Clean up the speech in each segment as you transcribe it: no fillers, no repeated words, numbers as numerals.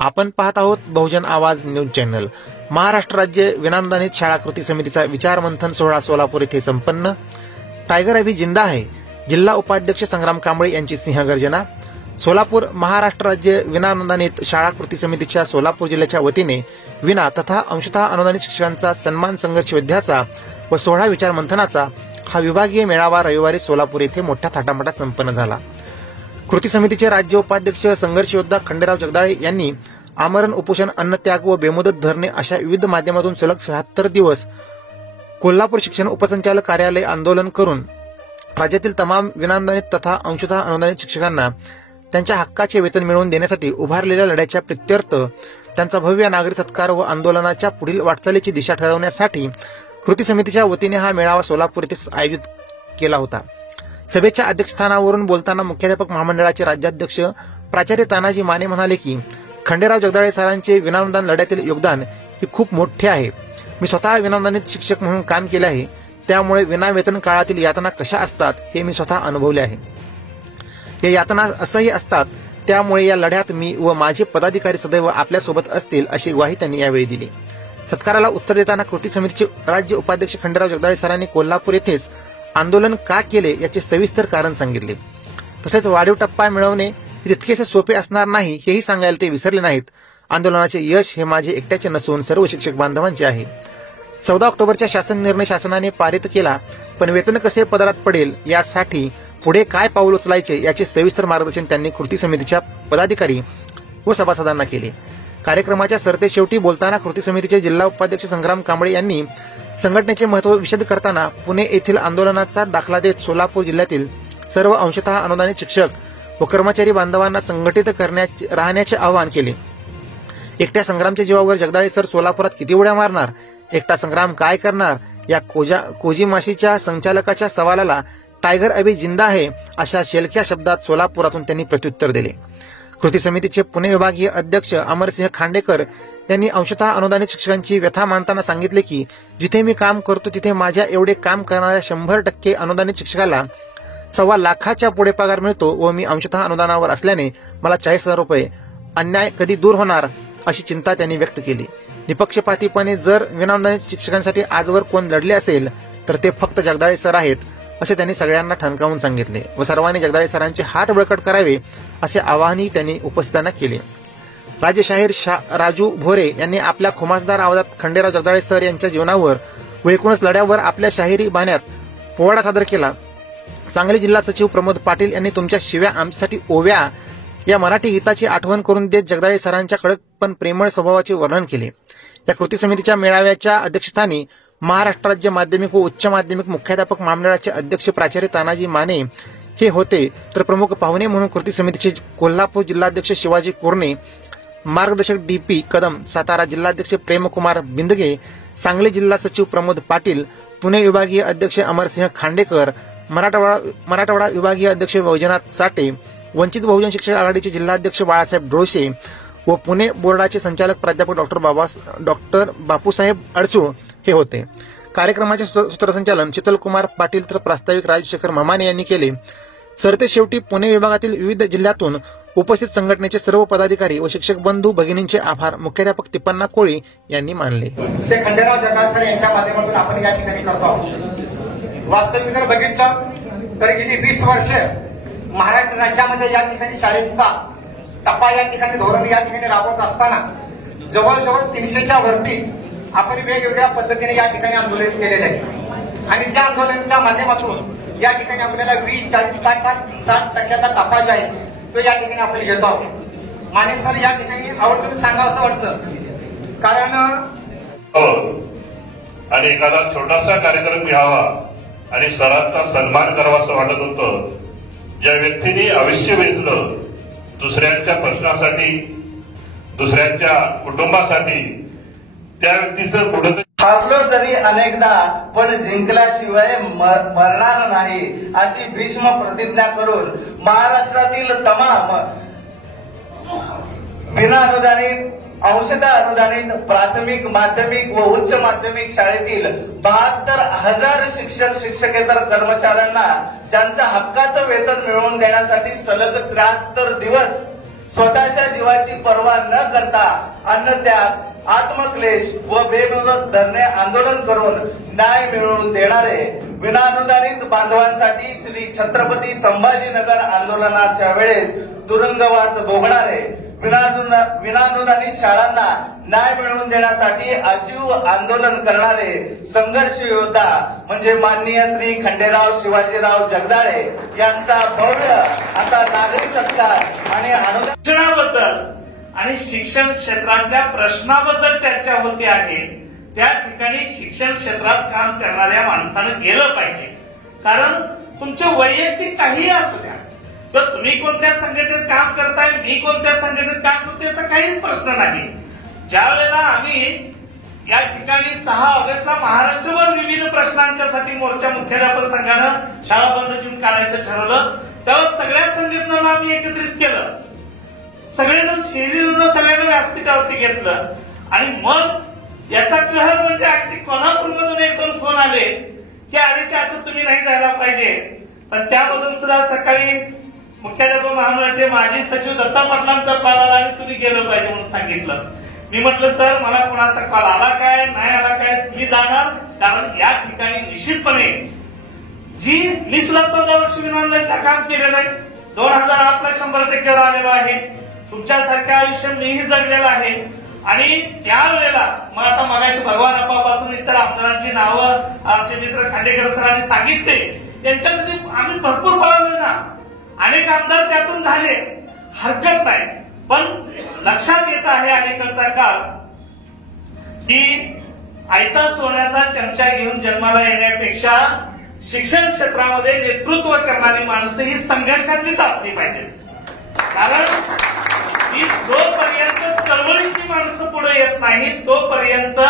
आपण पाहत आहोत बहुजन आवाज न्यूज चॅनल। महाराष्ट्र राज्य विनानुदानित शाळा कृती समितीचा विचार मंथन सोहळा सोलापूर येथे संपन्न। टायगर अभी जिंदा है, जिल्हा उपाध्यक्ष संग्राम कांबळे यांची सिंहगर्जना। सोलापूर महाराष्ट्र राज्य विनानुदानित शाळा कृती समितीच्या सोलापूर जिल्ह्याच्या वतीने विना तथा अंशतः अनुदानित शिक्षकांचा सन्मान संघर्ष योद्ध्याचा व सोहळा विचार मंथनाचा हा विभागीय मेळावा रविवारी सोलापूर येथे मोठ्या थाटामाटात संपन्न झाला। कृती समितीचे राज्य उपाध्यक्ष संघर्ष योद्धा खंडेराव जगदाळे यांनी आमरण उपोषण, अन्नत्याग व बेमुदत धरणे अशा विविध माध्यमातून सलग 76 दिवस कोल्हापूर शिक्षण उपसंचालक कार्यालय आंदोलन करून राज्यातील तमाम विनानुदानित तथा अंशतः अनुदानित शिक्षकांना त्यांच्या हक्काचे वेतन मिळवून देण्यासाठी उभारलेल्या लढ्याच्या प्रित्यर्थ त्यांचा भव्य नागरी सत्कार व आंदोलनाच्या पुढील वाटचालीची दिशा ठरवण्यासाठी कृती समितीच्या वतीने हा मेळावा सोलापूर येथे आयोजित केला होता। सभेच्या अध्यक्षस्थानावरून बोलताना मुख्याध्यापक महामंडळाचे राज्याध्यक्ष प्राचार्य तानाजी माने म्हणाले की खंडेराव जगदाळे सरांचे विनानुदान लढ्यातील योगदान हे खूप मोठे आहे। मी स्वतः विनानुदानित शिक्षक म्हणून काम केले आहे, त्यामुळे विनावेतन काळातील यातना कशा असतात हे मी स्वतः अनुभवले आहे। या यातना असंही असतात, त्यामुळे या लढ्यात मी व माझे पदाधिकारी सदैव आपल्यासोबत असतील अशी ग्वाही त्यांनी यावेळी दिली। सत्काराला उत्तर देताना कृती समितीचे राज्य उपाध्यक्ष खंडेराव जगदाळे सरांनी कोल्हापूर येथेच आंदोलन का केले याचे सविस्तर कारण सांगितले। तसेच वाढीव टप्पा मिळवणे हे तितकेसे सोपे असणार नाही हेही सांगायला ते विसरले नाहीत। आंदोलनाचे यश हे माझे एकट्याचे नसून सर्व शिक्षक बांधवांचे आहे। 14 ऑक्टोबरच्या शासन निर्णय शासनाने पारित केला, पण वेतन कसे पदरात पडेल यासाठी पुढे काय पाऊल उचलायचे याचे सविस्तर मार्गदर्शन त्यांनी कृती समितीच्या पदाधिकारी व सभासदांना केले। कार्यक्रमाच्या सरतेशेवटी बोलताना कृती समितीचे जिल्हा उपाध्यक्ष संग्राम कांबळे यांनी संघटनेचे महत्त्व विशद करताना पुणे येथील आंदोलनाचा दाखला देत सोलापूर जिल्ह्यातील सर्व अंशतः अनुदानित शिक्षक व कर्मचारी बांधवांना संघटित राहण्याचे आवाहन केले। एकट्या संग्रामच्या जीवावर जगदाळे सर सोलापुरात किती उड्या मारणार, एकटा संग्राम काय करणार या कोजी माशीच्या संचालकाच्या सवालाला टायगर अभी जिंदा है अशा शेलक्या शब्दात सोलापुरातून त्यांनी प्रत्युत्तर दिले। कृती समितीचे पुणे विभागीय अध्यक्ष अमरसिंह खांडेकर यांनी अंशतः अनुदानित शिक्षकांची व्यथा मांडताना सांगितले की जिथे मी काम करतो तिथे माझ्या एवढे काम करणाऱ्या 100% अनुदानित शिक्षकाला 1.25 लाखाच्या पुढे पगार मिळतो व मी अंशतः अनुदानावर असल्याने मला 40,000 रुपये अन्याय कधी दूर होणार अशी चिंता त्यांनी व्यक्त केली। निपक्षपातीपणे जर विनानुदानित शिक्षकांसाठी आजवर कोण लढले असेल तर ते फक्त जगदाळे सर आहेत असे त्यांनी सगळ्यांना ठणकावून सांगितले व सर्वांनी जगदाळे सरांचे हात बळकट करावे असे आवाहनही त्यांनी उपस्थितांना केले। राज्यशाहीर राजू भोरे यांनी आपल्या खुमासदार आवाजात खंडेराव जगदाळे सर यांच्या जीवनावर व एकूणच लढ्यावर आपल्या शाहिरी बाण्यात पोवाडा सादर केला। सांगली जिल्हा सचिव प्रमोद पाटील यांनी तुमच्या शिव्या आमच्यासाठी ओव्या या मराठी गीताची आठवण करून देत जगदाळे सरांच्या कडक पण प्रेमळ स्वभावाचे वर्णन केले। या कृती समितीच्या मेळाव्याच्या अध्यक्षस्थानी महाराष्ट्र राज्य माध्यमिक व उच्च माध्यमिक मुख्याध्यापक महामंडळाचे अध्यक्ष प्राचार्य तानाजी माने हे होते, तर प्रमुख पाहुणे म्हणून कृती समितीचे कोल्हापूर जिल्हाध्यक्ष शिवाजी कोरणे, मार्गदर्शक DP कदम, सातारा जिल्हाध्यक्ष प्रेमकुमार बिंदगे, सांगली जिल्हा सचिव प्रमोद पाटील, पुणे विभागीय अध्यक्ष अमरसिंह खांडेकर, मराठवाडा विभागीय अध्यक्ष वैजनाथ साठे, वंचित बहुजन शिक्षक आघाडीचे जिल्हाध्यक्ष बाळासाहेब डोळसे व पुणे बोर्डाचे संचालक प्राध्यापक डॉक्टर बापूसाहेब अडसूळ हे होते। कार्यक्रमाचे सूत्रसंचालन शीतलकुमार पाटील तर प्रास्ताविक राजशेखर मामाने यांनी केले। सरतेशेवटी पुणे विभागातील विविध जिल्ह्यातून उपस्थित संघटनेचे सर्व पदाधिकारी व शिक्षक बंधू भगिनींचे आभार मुख्याध्यापक तिप्पण्णा कोळी यांनी मानले। ते खंडेराव जगदाळे सर यांच्या माध्यमातून आपण या ठिकाणी करतो। वास्तविक जर बघितलं तर गेली 20 वर्ष महाराष्ट्र राज्यामध्ये या ठिकाणी शाळेचा टप्पा या ठिकाणी धोरण या ठिकाणी राबवत असताना जवळजवळ 300च्या वरती आपण वेगवेगळ्या पद्धतीने या ठिकाणी आंदोलन केलेले आहे आणि त्या आंदोलनाच्या माध्यमातून या ठिकाणी आपल्याला 20, 40, 60% टप्पा जो आहे तो या ठिकाणी आपण घेतो आहोत। माने सर या ठिकाणी आवर्जून सांगावं असं वाटतं कारण आणि एखादा छोटासा कार्यक्रम घ्यावा आणि सरांचा सन्मान करावा असं वाटत होतं। ज्या व्यक्तीने आयुष्य वेचलं दुसऱ्यांच्या प्रश्नासाठी, दुसऱ्यांच्या कुटुंबासाठी, त्या व्यक्तीचं कुठं हारलो जरी अनेकदा पण जिंकल्याशिवाय मरणार नाही अशी भीष्म प्रतिज्ञा करून महाराष्ट्रातील तमाम विनाअनुदानित, अंशतः अनुदानित प्राथमिक, माध्यमिक व उच्च माध्यमिक शाळेतील 72,000 शिक्षक शिक्षकेतर कर्मचाऱ्यांना ज्यांचं हक्काचं वेतन मिळवून देण्यासाठी सलग 73 दिवस स्वतःच्या जीवाची पर्वा न करता अन्नत्याग, आत्मक्लेश व बेमुदत धरणे आंदोलन करून न्याय मिळवून देणारे, विनानुदानित बांधवांसाठी श्री छत्रपती संभाजीनगर आंदोलनाच्या वेळेस तुरुंगवास भोगणारे, विनानुदानित शाळांना न्याय मिळवून देण्यासाठी अजीव आंदोलन करणारे संघर्ष योद्धा म्हणजे माननीय श्री खंडेराव शिवाजीराव जगदाळे यांचा भव्य असा नागरी सत्कार आणि शिक्षणाबद्दल आणि शिक्षण क्षेत्रातल्या प्रश्नाबद्दल चर्चा होते आहे. त्या ठिकाणी शिक्षण क्षेत्रात काम करणाऱ्या माणसानं गेलं पाहिजे. कारण तुमचे वैयक्तिक काहीही असू द्या, तर तुम्ही कोणत्या संघटनेत काम करताय, मी कोणत्या संघटनेत काम करतो, याचा काहीच प्रश्न नाही. ज्या वेळेला आम्ही या ठिकाणी 6 ऑगस्टला महाराष्ट्रभर विविध प्रश्नांच्यासाठी मोर्चा मुख्याध्यापक संघानं शाळा बंद घेऊन काढायचं ठरवलं, तेव्हा सगळ्या संघटनांना आम्ही एकत्रित केलं. सगळेजण शहरीनं सगळ्यांना व्यासपीठावरती घेतलं आणि मग याचा कहर म्हणजे अगदी कोल्हापूरमधून 1-2 फोन आले की अरेच्या असं तुम्ही नाही जायला पाहिजे. पण त्यामधून सुद्धा सकाळी मुख्याध्यापक महामंडळाचे माजी सचिव दत्ता पाटलांचा कॉल आला आणि तुम्ही गेलं पाहिजे म्हणून सांगितलं. मी म्हटलं सर मला कोणाचा कॉल आला काय नाही आला काय, मी जाणार. कारण या ठिकाणी निश्चितपणे जी मी सुद्धा 14 वर्ष विनांदाचं काम केलेलं आहे, 2008ला 100% आलेलो आहे. तुमच्यासारख्या आयुष्य मीही जगलेलं आहे. आणि त्यावेळेला मग आता मगाशी भगवान अप्पापासून इतर आमदारांची नावं आमचे मित्र खांडेकर सरांनी सांगितले, त्यांच्यासाठी आम्ही भरपूर पळवले ना. अनेक आमदार त्यातून झाले, हरकत नाही. पण लक्षात येत आहे अलीकडचा काळ की आयता सोन्याचा चमचा घेऊन जन्माला येण्यापेक्षा शिक्षण क्षेत्रामध्ये नेतृत्व करणारी माणसं ही संघर्षातलीच असली पाहिजेत. कारण की जोपर्यंत चळवळीतली माणसं पुढे येत नाही तोपर्यंत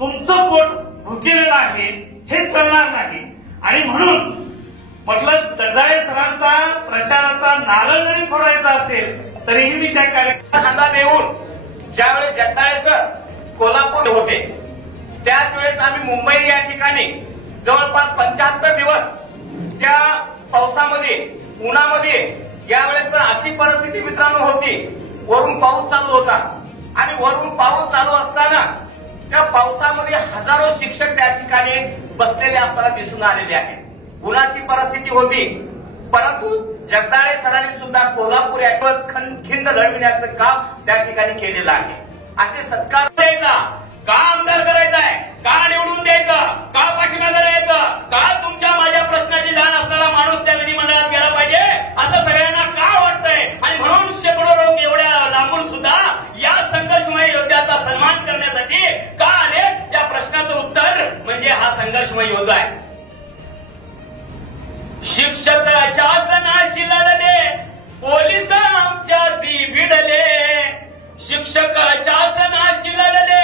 तुमचं पोट भुकेलेलं आहे हे कळणार नाही. आणि म्हणून म्हटलं जगदाळे सरांचा प्रचाराचा नारळ जरी फोडायचा असेल तरीही मी त्या कार्यक्रमाला खांदा देऊन ज्यावेळेस जगदाळे सर कोल्हापूर होते त्याच वेळेस आम्ही मुंबई या ठिकाणी जवळपास 75 दिवस त्या पावसामध्ये उन्हामध्ये, यावेळेस तर अशी परिस्थिती मित्रांनो होती, वरून पाऊस चालू होता आणि वरून पाऊस चालू असताना त्या पावसामध्ये हजारो शिक्षक त्या ठिकाणी बसलेले आपल्याला दिसून आलेले आहेत. उन्हाची परिस्थिती होती, परंतु जगदाळे सरांनी सुद्धा कोल्हापूर याच्यावर खिंड लढविण्याचं काम त्या ठिकाणी केलेलं आहे. असे सत्कार द्यायचा का, आमदार करायचा आहे का, निवडून द्यायचं का, पाठीमागे राहायचं का, तुमच्या माझ्या प्रश्नाची जाण असणारा माणूस त्या विधिमंडळात गेला पाहिजे असं सगळ्यांना का वाटतंय. आणि म्हणून शेकडो लोक एवढ्या लांबून सुद्धा या संघर्षमय योद्ध्याचा सन्मान करण्यासाठी का आले, या प्रश्नाचं उत्तर म्हणजे हा संघर्षमय योद्धा आहे. शिक्षक शासनाशी लढले, पोलिस आमच्याशी भिडले, शिक्षक शासनाशी लढले,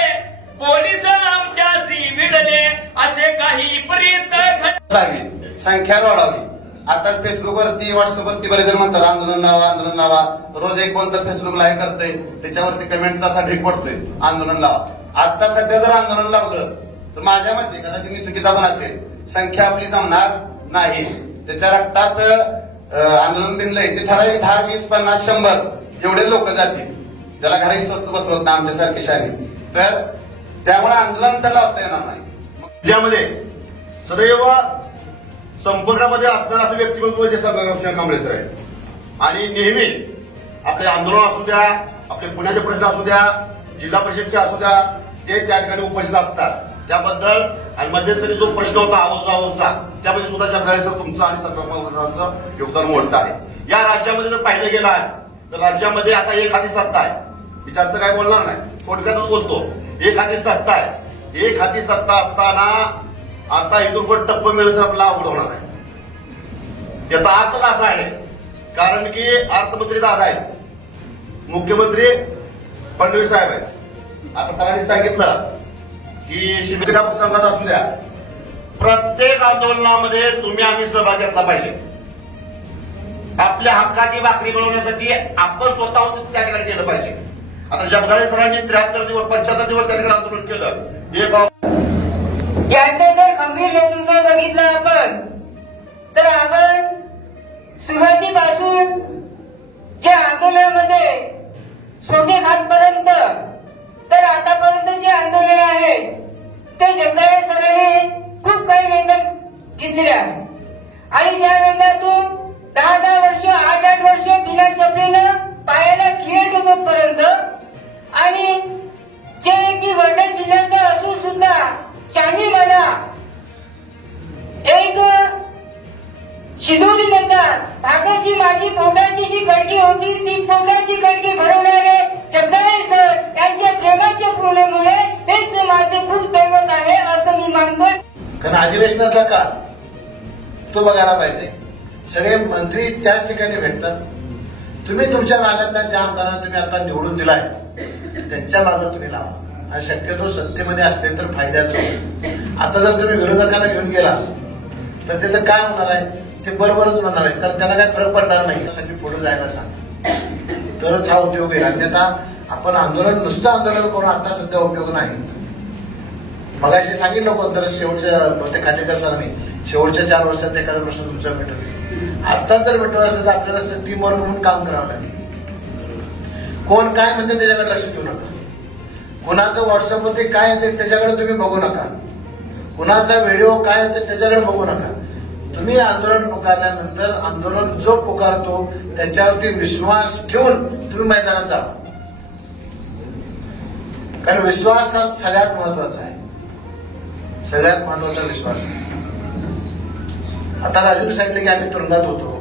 पोलिस आमच्याशी भिडले, असे काही प्रीत घडावी, संख्या वाढावी. आता फेसबुकवरती व्हॉट्सअपवरती बरेच जण म्हणतात आंदोलन लावा, आंदोलन लावा. रोज एक कोणतं फेसबुक लाईव्ह करतंय, त्याच्यावरती कमेंटचा असा ढीक पडतोय आंदोलन लावा. आता सध्या जर आंदोलन लावलं तर माझ्या मते कदाचित मी चुकीचा पण असेल, संख्या आपली जमणार नाही. त्याच्या रक्तात आंदोलन बिनलंय ते ठराविक 10, 20, 50, 100 एवढे लोक जातील, ज्याला घरी स्वस्त बसवत ना आमच्यासारखी शाली. तर त्यामुळे आंदोलन तर लावता येणार नाही. ज्यामध्ये सदैव संपर्कामध्ये असणारा असं व्यक्तिमत्व जे संग्रामसिंह कांबळे सर आहे. आणि नेहमी आपले आंदोलन असू द्या, आपले पुण्याचे प्रश्न असू द्या, जिल्हा परिषदचे असू द्या, ते त्या ठिकाणी उपस्थित असतात. त्याबद्दल आणि मध्यंतरी जो प्रश्न होता आवाजावरचा, त्यामध्ये सुद्धा जगदाळे सर तुमचं आणि संग्रामचं योगदान मोठं आहे. या राज्यामध्ये जर पाहिलं गेलं आहे तर राज्यामध्ये आता एखादी सत्ता आहे, मी जास्त काय बोलणार नाही, थोडक्यातच बोलतो. एखादी सत्ता आहे, एखादी सत्ता असताना आता इथून पण टप्प मिळण्याचं आपल्याला अवघड होणार आहे. याचा अर्थ असा आहे, कारण की अर्थमंत्री दादा आहेत, मुख्यमंत्री फडणवीस साहेब आहेत. आता सरांनी सांगितलं की शिबिका संघात असू द्या, प्रत्येक आंदोलनामध्ये तुम्ही आम्ही सहभाग घेतला पाहिजे. आपल्या हक्काची भाकरी मिळवण्यासाठी आपण स्वतःहून त्या ठिकाणी केलं पाहिजे. आता जगदाळे सरांनी 73 दिवस 75 दिवस त्या ठिकाणी आंदोलन केलं. याचं जर खंबीर नेतृत्व बघितलं आपण तर आपण सुरुवातीपासून ज्या आंदोलनामध्ये सोंगे घाटपर्यंत तर आतापर्यंत जे आंदोलन आहे ते जगदाळे सरांनी खूप काही मेहनत घेतलेली आहे आणि त्या मेहनतीतून 10-10 वर्ष 8-8 वर्ष बिना चपलीनं पायाला खिळ पर्यंत आणि जे की वर्धा जिल्ह्याचं असून सुद्धा चांगली मला एक शिदोरी म्हणतात भागाची माझी पोटाची जी गडकी होती ती पोटाची गडकी भरवणारे जगदाळे सर यांच्या प्रेमाच्या पूर्णेमुळे हेच माझे खूप दैवत आहे असं मी मानतोय. कारण अधिवेशनाचा काळ तो बघायला पाहिजे. सगळे मंत्री त्याच ठिकाणी भेटतात. तुम्ही तुमच्या भागातल्या ज्या आमदारांना तुम्ही आता निवडून दिलाय त्यांच्या मागे तुम्ही लावा आणि शक्यतो सत्तेमध्ये असले तर फायद्याचं होईल. आता जर तुम्ही विरोधकांना घेऊन गेला तर तिथं काय होणार आहे ते बरोबरच होणार आहे कारण त्यांना काय फरक पडणार नाही. यासाठी पुढे जायला सांगा तरच हा उपयोग आहे. अन्यथा आपण आंदोलन नुसतं आंदोलन करून आता सध्या उपयोग नाही. मगाशी सांगितलं कोणतं शेवटच्या बहुतेक खांडेकर सरांनी शेवटच्या 4 वर्षात एखादा प्रश्न तुमचा मिटवला. आता जर मिटवला असेल तर आपल्याला टीम वर्क म्हणून काम करावं लागेल. कोण काय म्हणते त्याच्याकडे लक्ष देऊ नका. कुणाचं व्हॉट्सअपवरती काय येते त्याच्याकडे तुम्ही बघू नका. कुणाचा व्हिडिओ काय येते त्याच्याकडे बघू नका. तुम्ही आंदोलन पुकारल्यानंतर आंदोलन जो पुकारतो त्याच्यावरती विश्वास ठेवून तुम्ही मैदानात जावा. कारण विश्वास हा सगळ्यात महत्वाचा आहे. सगळ्यात महत्वाचा विश्वास आहे. आता राजूने सांगितलं की आम्ही तुरुंगात होतो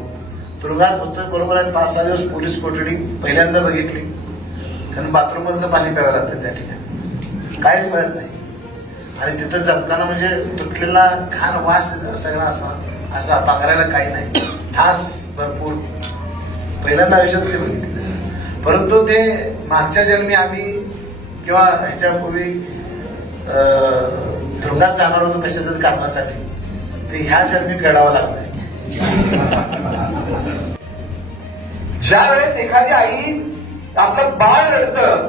बरोबर आहे. 5-6 दिवस पोलीस कोठडी पहिल्यांदा बघितली कारण बाथरूम मधलं पाणी प्यावं लागतं त्या ठिकाणी काहीच मिळत नाही आणि तिथं जपताना म्हणजे तुटलेला घाण वास सगळा असा पांघरायला काही नाही. ठास भरपूर पहिल्यांदा आयुष्यात ते बघितलं. परंतु ते मागच्या जन्मी आम्ही किंवा ह्याच्यापूर्वी तुरुंगात जाणार होतो कशाच्या कारणासाठी ते ह्या जन्मी फेडावं लागतंय. ज्या वेळेस एखादी आई आपलं बाळ रडतं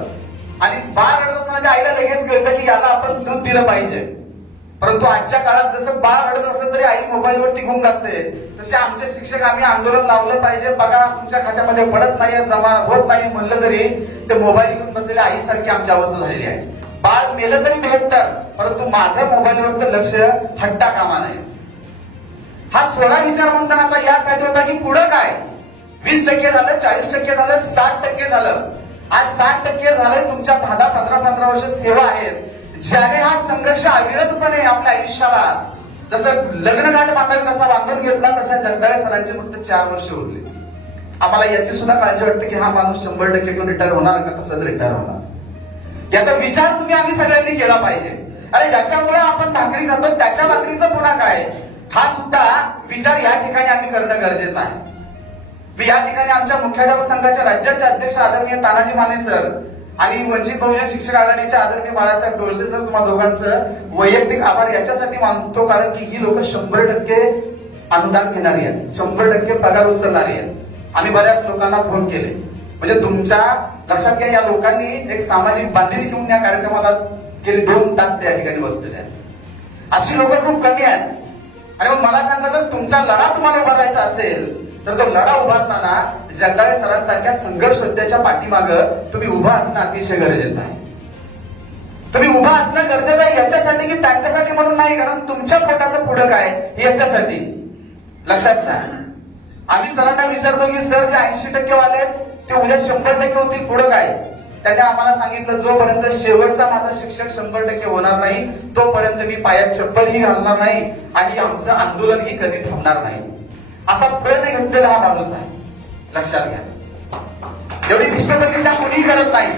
आणि बाळ रडत असताना त्या आईला लगेच कळतं की याला आपण दूध दिलं पाहिजे. परंतु आजच्या काळात जसं बाळ रडत असलं तरी आई मोबाईलवरती गुंग असते तसे आमचे शिक्षक आम्ही आंदोलन लावलं पाहिजे बघा तुमच्या खात्यामध्ये पडत नाही जमा होत नाही म्हणलं तरी ते मोबाईल घेऊन बसलेल्या आईसारखी आमची अवस्था झालेली आहे. बाळ मेलं तरी भेटतं परंतु माझं मोबाईलवरचं लक्ष हट्टा कामा नाही. हा स्वरा विचारवंतनाचा यासाठी होता की पुढं काय 20% झालं 40% झालं 60% झालं. आज 60% झालंय. तुमच्या 10-15 वर्ष सेवा आहेत ज्याने हा संघर्ष अविरतपणे आपल्या आयुष्याला जसं लग्नगाठ बांधायला कसा बांधून घेतला तशा जगदाळे सरांचे फक्त 4 वर्ष उरले. आम्हाला याची सुद्धा काळजी वाटते की हा माणूस 100% घेऊन रिटायर होणार का तसंच रिटायर होणार. याचा विचार तुम्ही आम्ही सगळ्यांनी केला पाहिजे. अरे ज्याच्यामुळे आपण भाकरी खातो त्याच्या भाकरीचा पुढा काय हा सुद्धा विचार या ठिकाणी आम्ही करणं गरजेचं आहे. मी या ठिकाणी आमच्या मुख्याध्यापक संघाच्या राज्याचे अध्यक्ष आदरणीय तानाजी माने सर आणि वंचित बहुजन शिक्षक आघाडीचे आदरणीय बाळासाहेब डोळसे सर तुम्हा दोघांचं वैयक्तिक आभार याच्यासाठी मानतो कारण की ही लोक 100% अनुदान घेणारी आहेत 100% पगार उचलणारी आहेत. आम्ही बऱ्याच लोकांना फोन केले म्हणजे तुमच्या लक्षात घ्या या लोकांनी एक सामाजिक बांधिलकी घेऊन या कार्यक्रमात गेली 2 तास त्या ठिकाणी बसलेले आहेत. अशी लोक खूप कमी आहेत. आणि मग मला सांगा जर तुमचा लढा तुम्हाला उभारायचा असेल तर तो लढा उभारताना जगदाळे सरांसारख्या संघर्ष योद्ध्याच्या पाठीमागं तुम्ही उभा असणं अतिशय गरजेचं आहे. तुम्ही उभा असणं गरजेचं आहे याच्यासाठी की त्यांच्यासाठी म्हणून नाही कारण तुमच्या पोटाचं पुढं काय हे याच्यासाठी लक्षात घ्या. आम्ही सरांना विचारतो की सर जे 80% वाले आहेत ते उद्या 100% होतील पुढं काय. त्यांनी आम्हाला सांगितलं जोपर्यंत शेवटचा माझा शिक्षक 100% होणार नाही तोपर्यंत मी पायात चप्पलही घालणार नाही आणि आमचं आंदोलनही कधी थांबणार नाही असा प्रण घेतलेला हा माणूस आहे. लक्षात घ्या. एवढी निष्ठप्रतिज्ञा कोणी करत नाही.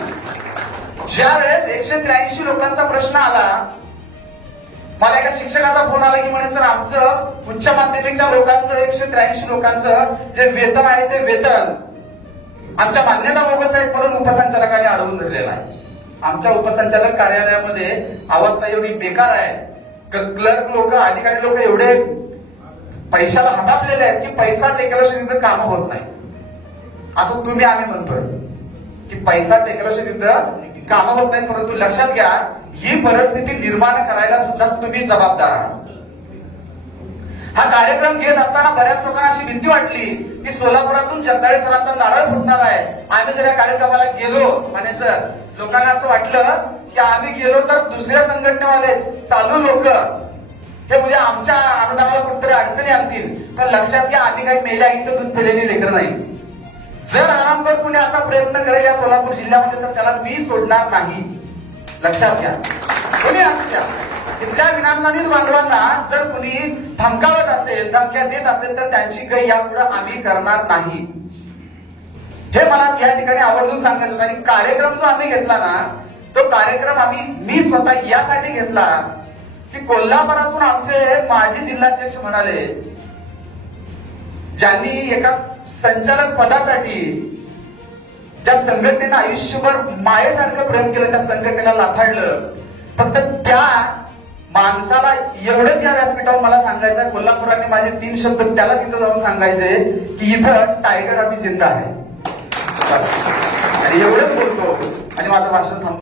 ज्या वेळेस 183 लोकांचा प्रश्न आला मला एका शिक्षकाचा फोन आला की म्हणे सर आमचं उच्च माध्यमिकच्या लोकांचं 183 लोकांचं जे वेतन आहे ते वेतन आमच्या मान्यता बोगस आहेत म्हणून उपसंचालकांनी अडवून धरलेला आहे. आमच्या उपसंचालक कार्यालयामध्ये अवस्था एवढी बेकार आहे. क्लर्क लोक अधिकारी लोक एवढे पैशाला हटापलेले आहेत की पैसा टेकल्याशिवाय तिथं कामं होत नाही. असं तुम्ही आम्ही म्हणतोय की पैसा टेकल्याशिवाय तिथं कामं होत नाही. परंतु लक्षात घ्या ही परिस्थिती निर्माण करायला सुद्धा तुम्ही जबाबदार आहात. हा कार्यक्रम घेत असताना बऱ्याच लोकांना अशी भीती वाटली की सोलापुरातून जगदाळे सरांचा नारळ फुटणार आहे. आम्ही जर या कार्यक्रमाला गेलो आणि सर लोकांना असं वाटलं की आम्ही गेलो तर दुसऱ्या संघटनेवाले चालू लोक हे उद्या आमच्या अनुदानाला कुठेतरी अडचणी आणतील, तर लक्षात घ्या आम्ही काही मेल्या आईचं दूध पिलेली लेकर नाही. जर आरामकर कुणी असा प्रयत्न करेल या सोलापूर जिल्ह्यामध्ये तर त्याला मी सोडणार नाही. लक्षात घ्या, कोणी असू द्या. तिथल्या विनानुदानित बांधवांना जर कुणी धमकावत असेल, धमक्या देत असेल तर त्यांची गय यापुढे आम्ही करणार नाही. हे मला या ठिकाणी आवर्जून सांगायचं होतं. आणि कार्यक्रम जो आम्ही घेतला ना, तो कार्यक्रम मी स्वतः यासाठी घेतला की कोल्हापुरातून आमचे माजी जिल्हाध्यक्ष म्हणाले, ज्यांनी एका संचालक पदासाठी ज्या संघटनेनं आयुष्यभर मायेसारखं प्रेम केलं, त्या संघटनेला लाथाडलं, फक्त त्या माणसाला एवढंच या व्यासपीठावर मला सांगायचं, कोल्हापुराने माझे 3 शब्द त्याला तिथं जाऊन सांगायचे की इथं टायगर अभी जिंदा आहे. आणि एवढंच बोलतो आणि माझं भाषण थांबतो.